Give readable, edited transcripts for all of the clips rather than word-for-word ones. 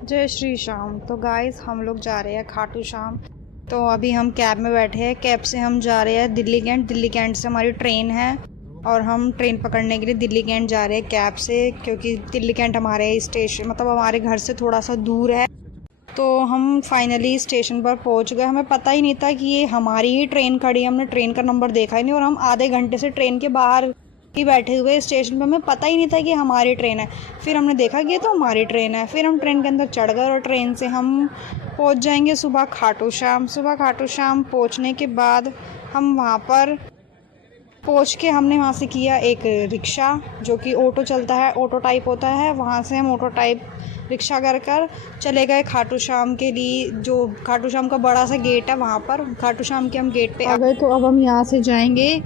जय श्री श्याम। तो गाइस हम लोग जा रहे हैं खाटू श्याम। तो अभी हम कैब में बैठे हैं। कैब से हम जा रहे हैं दिल्ली कैंट। दिल्ली कैंट से हमारी ट्रेन है और हम ट्रेन पकड़ने के लिए दिल्ली कैंट जा रहे हैं कैब से, क्योंकि दिल्ली कैंट हमारे स्टेशन मतलब हमारे घर से थोड़ा सा दूर है। तो हम फाइनली स्टेशन पर पहुंच गए। हमें पता ही नहीं था कि ये हमारी ही ट्रेन खड़ी है। हमने ट्रेन का नंबर देखा ही नहीं और हम आधे घंटे से ट्रेन के बाहर ही बैठे हुए स्टेशन पर। हमें पता ही नहीं था कि हमारी ट्रेन है। फिर हमने देखा कि ये तो हमारी ट्रेन है। फिर हम ट्रेन के अंदर चढ़ गए और ट्रेन से हम पहुंच जाएंगे सुबह खाटू श्याम। सुबह खाटू श्याम पहुंचने के बाद हम वहाँ पर पहुँच के हमने वहाँ से किया एक रिक्शा, जो कि ऑटो चलता है, ऑटो टाइप होता है। वहाँ से हम ऑटो टाइप रिक्शा कर चले गए खाटू श्याम के लिए। जो खाटू श्याम का बड़ा सा गेट है, वहाँ पर खाटू श्याम के हम गेट पे आ गए। तो अब हम यहाँ से जाएंगे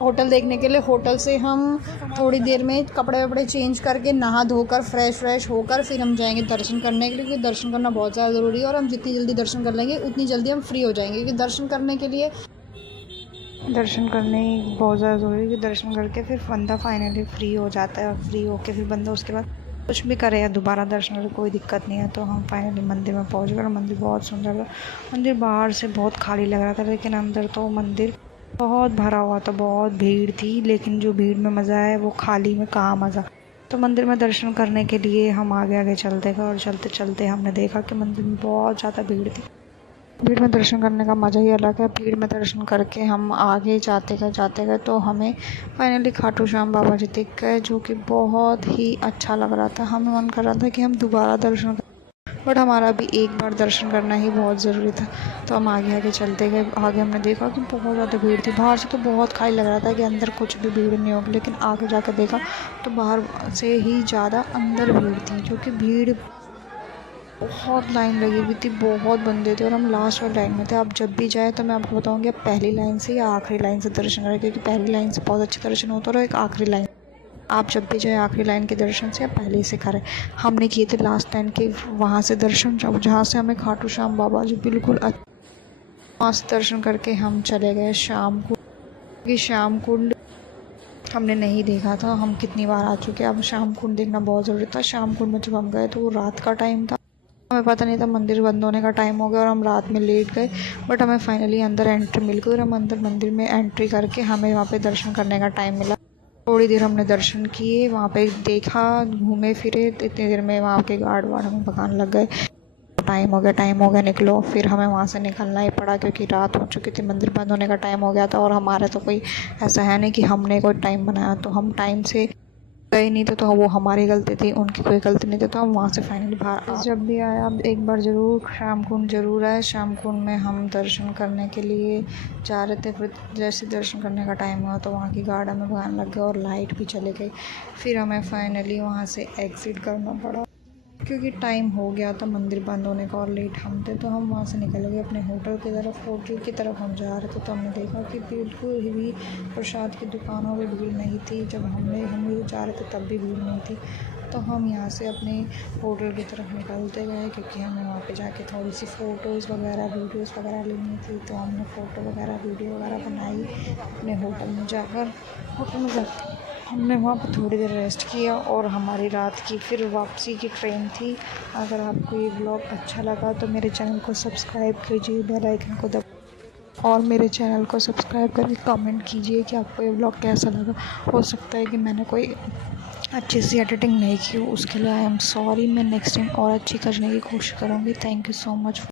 होटल देखने के लिए। होटल से हम थोड़ी देर में कपड़े वपड़े चेंज करके नहा धोकर फ्रेश होकर फिर हम जाएंगे दर्शन करने के लिए, क्योंकि दर्शन करना बहुत ज़्यादा ज़रूरी है। और हम जितनी जल्दी दर्शन कर लेंगे उतनी जल्दी हम फ्री हो जाएंगे, क्योंकि दर्शन करने के लिए दर्शन करने बहुत ज़्यादा ज़रूरी है। कि दर्शन करके फिर बंदा फाइनली फ्री हो जाता है और फ्री होके फिर बंदा उसके बाद कुछ भी करे या दोबारा दर्शन करे, कोई दिक्कत नहीं है। तो हम फाइनली मंदिर में पहुंच गए। मंदिर बहुत सुंदर था। मंदिर बाहर से बहुत खाली लग रहा था, लेकिन अंदर तो मंदिर बहुत भरा हुआ था, बहुत भीड़ थी। लेकिन जो भीड़ में मज़ा है वो खाली में कहाँ मज़ा। तो मंदिर में दर्शन करने के लिए हम आगे आगे चलते गए और चलते चलते हमने देखा कि मंदिर में बहुत ज़्यादा भीड़ थी। भीड़ में दर्शन करने का मज़ा ही अलग है। भीड़ में दर्शन करके हम आगे जाते गए तो हमें फाइनली खाटू श्याम बाबा जी दिख गए, जो कि बहुत ही अच्छा लग रहा था। हमें मन कर रहा था कि हम दोबारा दर्शन करें, बट हमारा भी एक बार दर्शन करना ही बहुत ज़रूरी था। तो हम आगे आगे चलते गए। आगे हमने देखा कि बहुत ज़्यादा भीड़ थी। बाहर से तो बहुत खाली लग रहा था कि अंदर कुछ भी भीड़ नहीं होगी, लेकिन आगे जाकर देखा तो बाहर से ही ज़्यादा अंदर भीड़ थी, जो कि भीड़ बहुत लाइन लगी हुई थी, बहुत बंदे थे और हम लास्ट वाली लाइन में थे। आप जब भी जाए तो मैं आपको बताऊंगी, आप पहली लाइन से या आखिरी लाइन से दर्शन करें, क्योंकि पहली लाइन से बहुत अच्छे दर्शन होता है और एक आखिरी लाइन, आप जब भी जाए आखिरी लाइन के दर्शन से या पहले से करें। हमने किए थे लास्ट लाइन के वहाँ से दर्शन, जहाँ से हमें खाटू श्याम बाबा जी बिल्कुल वहाँ से दर्शन करके हम चले गए शाम को, क्योंकि श्याम कुंड हमने नहीं देखा था। हम कितनी बार आ चुके हैं, अब श्याम कुंड देखना बहुत ज़रूरी था। श्याम कुंड में जब हम गए तो वो रात का टाइम था, हमें पता नहीं था मंदिर बंद होने का टाइम हो गया और हम रात में लेट गए। बट हमें फाइनली अंदर एंट्री मिल गई और हम अंदर मंदिर में एंट्री करके हमें वहाँ पे दर्शन करने का टाइम मिला। थोड़ी देर हमने दर्शन किए, वहाँ पे देखा, घूमे फिरे। इतनी देर में वहाँ के गार्ड वार्ड हमें भगाने लग गए, टाइम हो गया निकलो। फिर हमें वहाँ से निकलना ही पड़ा, क्योंकि रात हो चुकी थी, मंदिर बंद होने का टाइम हो गया था। और हमारा तो कोई ऐसा है नहीं कि हमने कोई टाइम बनाया, तो हम टाइम से गए नहीं थे, तो वो हमारी गलती थी, उनकी कोई गलती नहीं थी। तो हम वहाँ से फाइनली बाहर जब भी आए आप एक बार ज़रूर श्याम कुंड ज़रूर आए। श्याम कुंड में हम दर्शन करने के लिए जा रहे थे, फिर जैसे दर्शन करने का टाइम हुआ तो वहाँ की गार्ड हमें भगाने लग गए और लाइट भी चली गई। फिर हमें फाइनली वहाँ से एग्ज़िट करना पड़ा, क्योंकि टाइम हो गया था मंदिर बंद होने का और लेट हम थे। तो हम वहाँ से निकल गए अपने होटल की तरफ। होटल की तरफ हम जा रहे थे तो हमने देखा कि बिल्कुल भी प्रसाद की दुकानों में भीड़ नहीं थी। जब हम लोग जा रहे थे तब भी भीड़ नहीं थी। तो हम यहाँ से अपने होटल की तरफ निकलते गए, क्योंकि हमें वहाँ पे जाके थोड़ी सी फ़ोटोज़ वगैरह वीडियोज़ वगैरह लेनी थी। तो हमने फ़ोटो वगैरह वीडियो वगैरह बनाई अपने होटल में जाकर। होटल में जाकर हमने वहाँ पर थोड़ी देर रेस्ट किया और हमारी रात की फिर वापसी की ट्रेन थी। अगर आपको ये ब्लॉग अच्छा लगा तो मेरे चैनल को सब्सक्राइब कीजिए, बेल आइकन को दबाइए और मेरे चैनल को सब्सक्राइब करके कमेंट कीजिए कि आपको ये ब्लॉग कैसा लगा। हो सकता है कि मैंने कोई अच्छी सी एडिटिंग नहीं की हो, उसके लिए आई एम सॉरी। मैं नेक्स्ट टाइम और अच्छी करने की कोशिश करूँगी। Thank you so much.